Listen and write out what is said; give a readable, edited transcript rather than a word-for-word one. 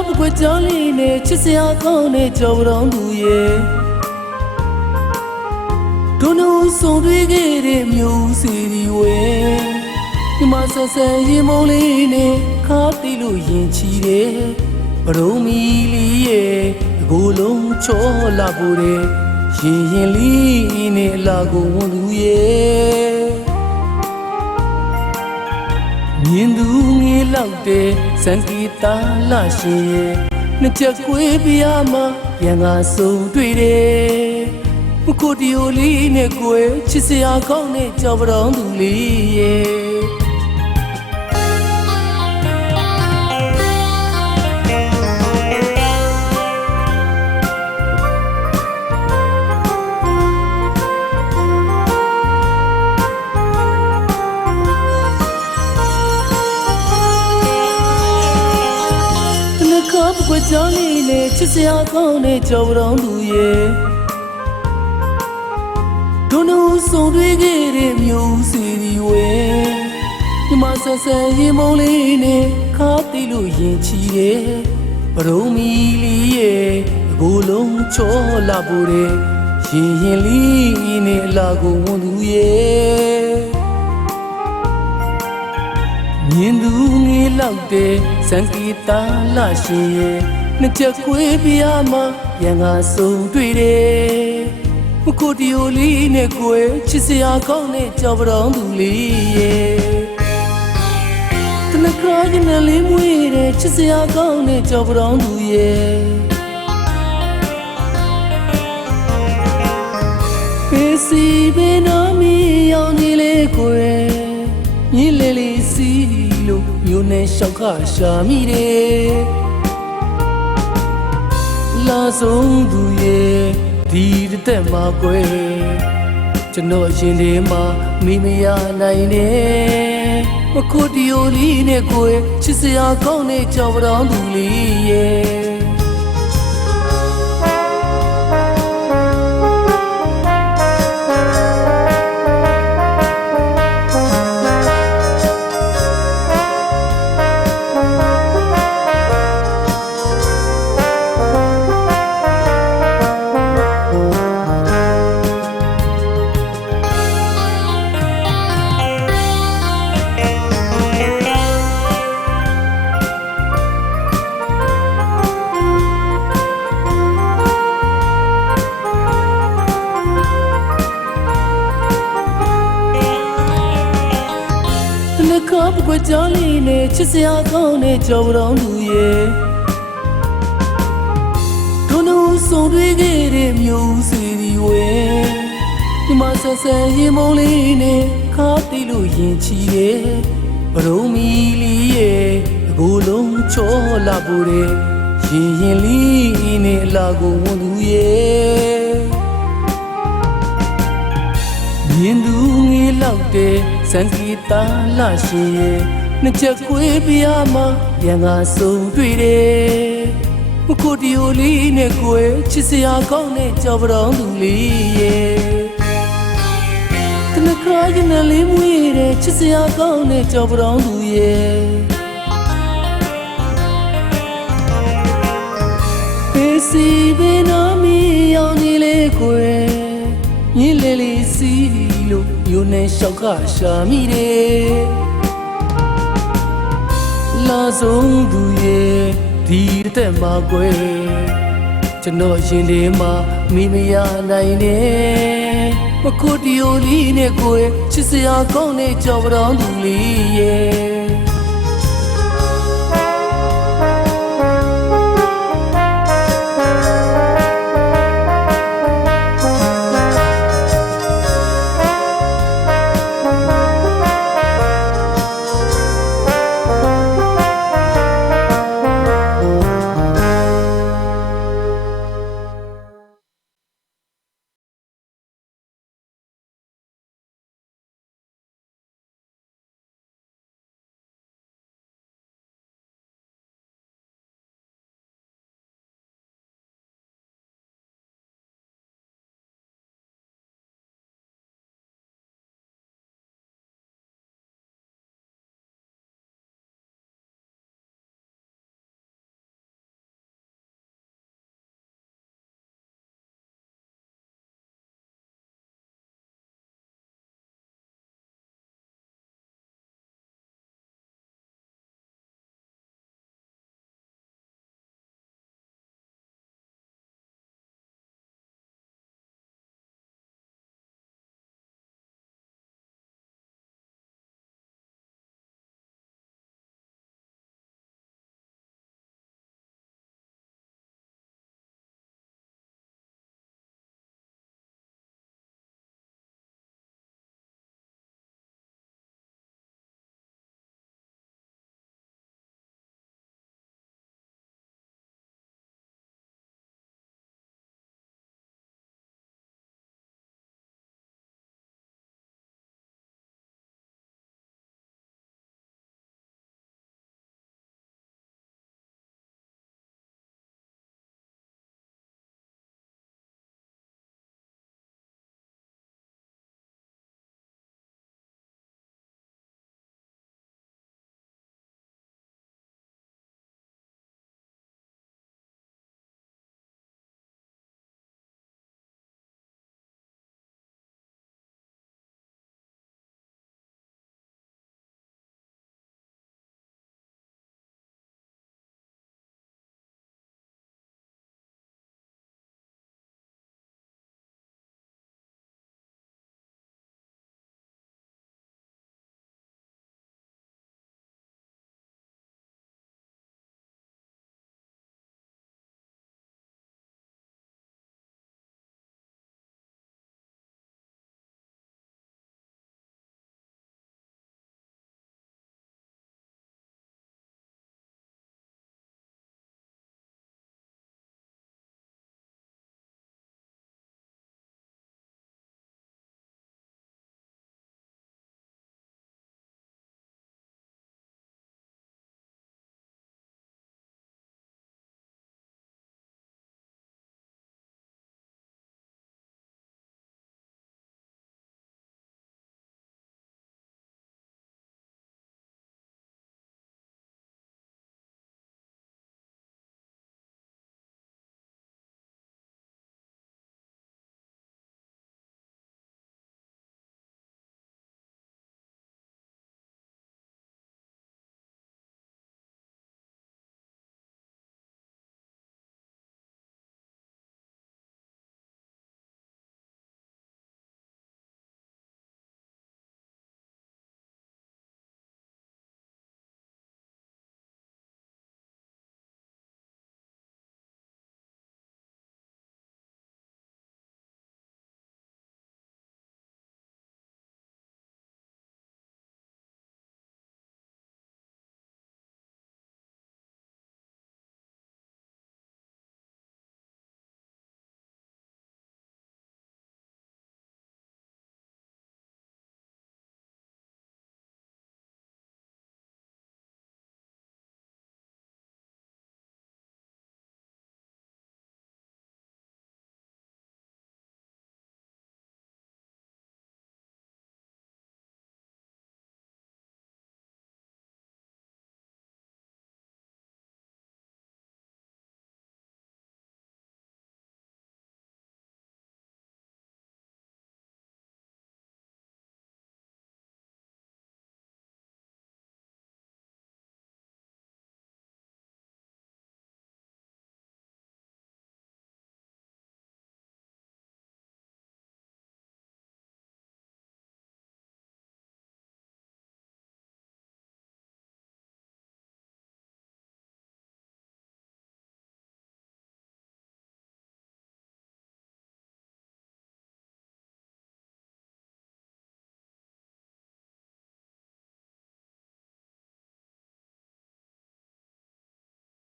ကားပကွက်ကြောင်းလေးနဲ့ချစ်စရာကောင်းတဲ့ကြော်တော်သူရဲ့ဒုနုဆုံတွေ့ခဲ့တဲ့မျိုးစီဒီဝဲဒီမှာဆက်ဆံရင်မုံလေးနဲ့ခါတိလို့ရင်ချီတယ်ဘရုံမီလေးရဲ့အကိုလုံးချောလာဖို့တဲ့ရင်ရင်လေးနဲ့အလာကိုဝန်သူရဲ့မြင်သူငေးလောက်တဲ့စံဂီတာလာရှင်ရဲ့နှစ်ချက်ခွေးပြားမှာရန်ကဆုံတွေ့တယ်ကိုတီယိုလေးနဲ့ကိုယ်ချစ်စရာကောင်းတဲ့ကြော်ပတော်သူလေးရဲ့ကားပကွက်ကြောင်းလေးနဲ့ချစ်စရာကောင်းတဲ့ကြော်ပတော်သူရဲ့ဒုနုဆုံတွေ့ခဲ့တဲ့မျိုးစီဒီဝဲဒီမှာဆက်ဆံရင်မုံလေးနဲ့ခါတိလို့ရင်ချီတယ်ဘရုံမီလေးရဲ့အကိုလုံးချောလာဖို့တဲ့ရင်ရင်လေးနဲ့အလာကိုဝန်သူရဲ့မြင်သူငေးလောက်တဲ့စံဂီတာလာရှင်ရဲ့နှစ်ချက်ခွေးပြားမှာရန်ကဆုံတွေ့တယ်ကိုတီယိုလေးနဲ့ကိုယ်ချစ်စရာကောင်းတဲ့ကြော်ပတော်သူလေးရဲ့တနခါကျနေလေးမွေးတဲ့ချစ်စရာကောင်းတဲ့ကြော်ပတော်သူရဲ့ပေစီဘေနာမီရောင်နေလေကိုယ်မြည်လေလေးစီလို့မျိုးနဲ့ရှောက်ခရှာမိတယ်လာဆုံးသူရဲ့ဒီတက်မှာကွယ်ကျွန်တော်ရှင်တွေမှာမိမရနိုင်နဲ့မခုတီယိုလေးနဲ့ကိုယ်ချစ်စရာကောင်းတဲ့ကြော်ပတော်သူလေးရဲ့ကားပကွက်ကြောင်းလေးနဲ့ချစ်စရာကောင်းတဲ့ကြော်ပတော်သူရဲ့ဒုနုဆုံတွေ့ခဲ့တဲ့မျိုးစီဒီဝဲဒီမှာဆက်ဆံရင်မုံလေးနဲ့ခါတိလို့ရင်ချီတယ်ဘရုံမီလေးရဲ့အကိုလုံးချောလာဖို့တဲ့ရင်ရင်လေးနဲ့အလာကိုဝန်သူရဲ့မြင်သူငေးလောက်တဲ့စံဂီတာလာရှင်ရဲ့နှစ်ချက်ခွေးပြားမှာရန်ကဆုံတွေ့တယ်ကိုတီယိုလေးနဲ့ကိုယ်ချစ်စရာကောင်းတဲ့ကြော်ပတော်သူလေးရဲ့တနခါကျနေလေးမွေးတဲ့ချစ်စရာကောင်းတဲ့ကြော်ပတော်သူရဲ့ပေစီဘေနာမီရောင်နေလေကိုယ်မြည်လေလေးစီလို့မျိုးနဲ့ရှောက်ခရှာမိတယ်လာဆုံးသူရဲ့ဒီတက်မှာကွယ်ကျွန်တော်ရှင်တွေမှာမိမရနိုင်နဲ့မခုတီယိုလေးနဲ့ကိုယ်ချစ်စရာကောင်းတဲ့ကြော်ပတော်သူလေးရဲ့